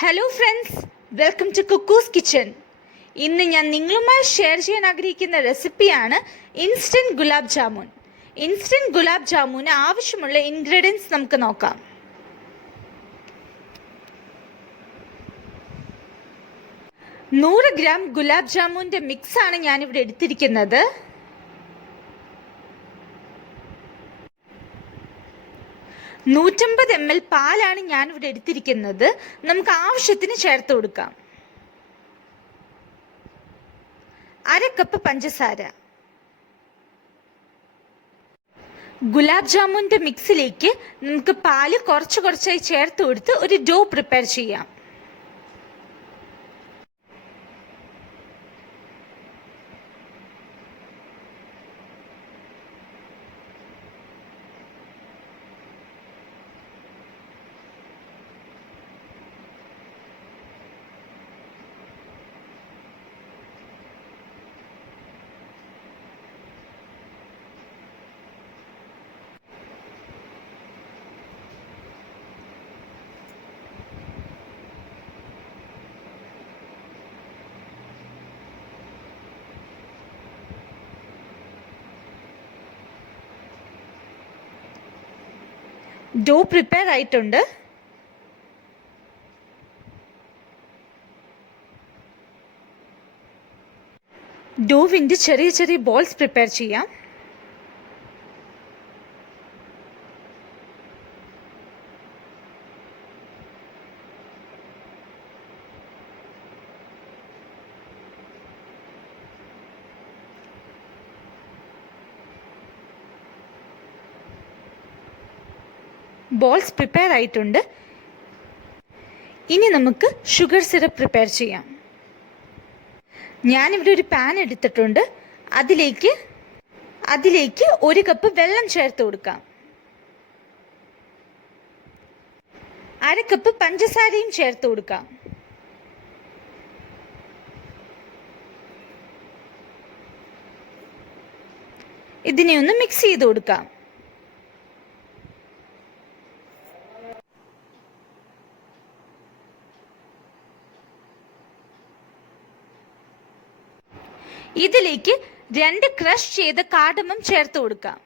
Hello friends, welcome to Kukku's kitchen. ഇന്ന് ഞാൻ നിങ്ങളുമായി ഷെയർ ചെയ്യാൻ ആഗ്രഹിക്കുന്ന റെസിപ്പിയാണ് ഇൻസ്റ്റൻറ്റ് ഗുലാബ് ജാമുൻ. ഇൻസ്റ്റൻറ്റ് ഗുലാബ് ജാമുന് ആവശ്യമുള്ള ഇൻഗ്രീഡിയൻസ് നമുക്ക് നോക്കാം. 100 ഗ്രാം ഗുലാബ് ജാമുൻ്റെ മിക്സാണ് ഞാനിവിടെ എടുത്തിരിക്കുന്നത്. 150 ml പാലാണ് ഞാനിവിടെ എടുത്തിരിക്കുന്നത്. നമുക്ക് ആവശ്യത്തിന് ചേർത്ത് കൊടുക്കാം. 1/2 കപ്പ് പഞ്ചസാര. ഗുലാബ് ജാമുൻ്റെ മിക്സിലേക്ക് നമുക്ക് പാല് കുറച്ചായി ചേർത്ത് കൊടുത്ത് ഒരു ഡോ പ്രിപ്പയർ ചെയ്യാം. ഡോ പ്രിപ്പയർ ആയിട്ടുണ്ട്. ഡോവിൻ്റെ ചെറിയ ബോൾസ് പ്രിപ്പയർ ചെയ്യാം. ബോൾസ് പ്രിപ്പയർ ആയിട്ടുണ്ട്. ഇനി നമുക്ക് ഷുഗർ സിറപ്പ് പ്രിപ്പയർ ചെയ്യാം. ഞാനിവിടെ ഒരു പാൻ എടുത്തിട്ടുണ്ട്. അതിലേക്ക് 1 കപ്പ് വെള്ളം ചേർത്ത് കൊടുക്കാം. 1/2 കപ്പ് പഞ്ചസാരയും ചേർത്ത് കൊടുക്കാം. ഇതിനെ ഒന്ന് മിക്സ് ചെയ്ത് കൊടുക്കാം. ഇതിലേക്ക് 2 ക്രഷ് ചെയ്ത കാർഡമം ചേർത്ത് കൊടുക്കാം.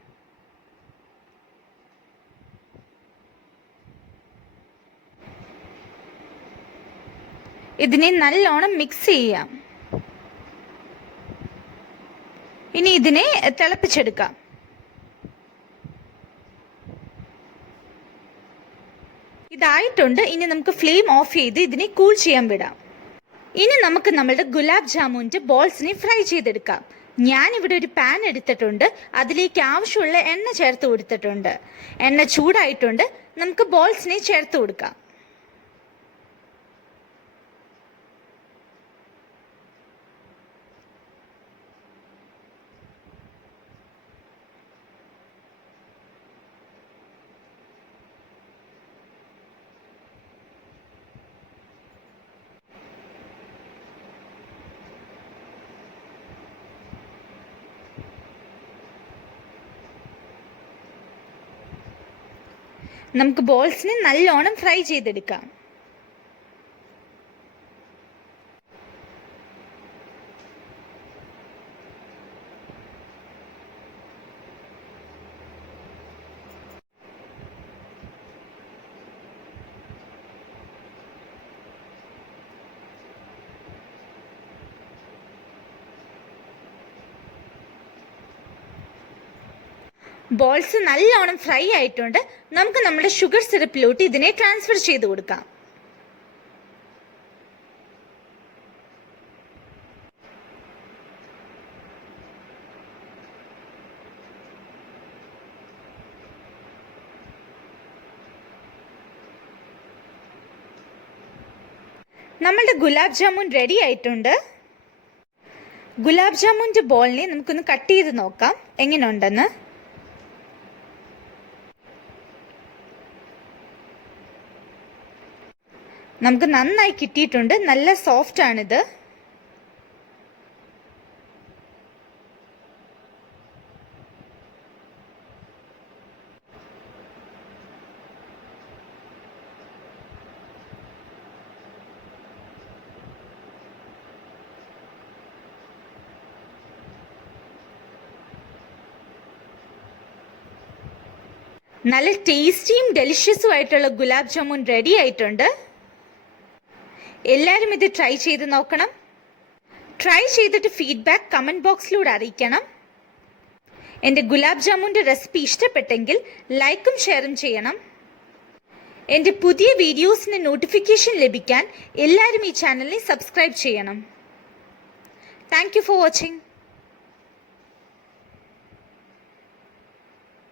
ഇതിനെ നല്ലോണം മിക്സ് ചെയ്യാം. ഇനി ഇതിനെ തിളപ്പിച്ചെടുക്കാം. ഇതായിട്ടുണ്ട്. ഇനി നമുക്ക് ഫ്ലെയിം ഓഫ് ചെയ്ത് ഇതിനെ കൂൾ ചെയ്യാൻ വിടാം. ഇനി നമുക്ക് നമ്മളുടെ ഗുലാബ് ജാമുൻ്റെ ബോൾസിനെ ഫ്രൈ ചെയ്തെടുക്കാം. ഞാനിവിടെ ഒരു പാൻ എടുത്തിട്ടുണ്ട്. അതിലേക്ക് ആവശ്യമുള്ള എണ്ണ ചേർത്ത് കൊടുത്തിട്ടുണ്ട്. എണ്ണ ചൂടായിട്ടുണ്ട്. നമുക്ക് ബോൾസിനെ ചേർത്ത് കൊടുക്കാം. നമുക്ക് ബോൾസിനെ നല്ലോണം ഫ്രൈ ചെയ്തെടുക്കാം. ബോൾസ് നല്ലോണം ഫ്രൈ ആയിട്ടുണ്ട്. നമുക്ക് നമ്മുടെ ഷുഗർ സിറപ്പിലോട്ട് ഇതിനെ ട്രാൻസ്ഫർ ചെയ്ത് കൊടുക്കാം. നമ്മളുടെ ഗുലാബ് ജാമുൻ റെഡി ആയിട്ടുണ്ട്. ഗുലാബ് ജാമുൻ്റെ ബോളിനെ നമുക്കൊന്ന് കട്ട് ചെയ്ത് നോക്കാം എങ്ങനെയുണ്ടെന്ന്. നമുക്ക് നന്നായി കിട്ടിയിട്ടുണ്ട്. നല്ല സോഫ്റ്റ് ആണിത്. നല്ല ടേസ്റ്റിയും ഡെലിഷ്യസും ആയിട്ടുള്ള ഗുലാബ് ജാമുൻ റെഡി ആയിട്ടുണ്ട്. എല്ലാവരും ഇത് ട്രൈ ചെയ്ത് നോക്കണം. ട്രൈ ചെയ്തിട്ട് ഫീഡ്ബാക്ക് കമൻറ്റ് ബോക്സിലൂടെ അറിയിക്കണം. എൻ്റെ ഗുലാബ് ജാമുൻ്റെ റെസിപ്പി ഇഷ്ടപ്പെട്ടെങ്കിൽ ലൈക്കും ഷെയറും ചെയ്യണം. എൻ്റെ പുതിയ വീഡിയോസിന് നോട്ടിഫിക്കേഷൻ ലഭിക്കാൻ എല്ലാവരും ഈ ചാനലിനെ സബ്സ്ക്രൈബ് ചെയ്യണം. Thank you for watching.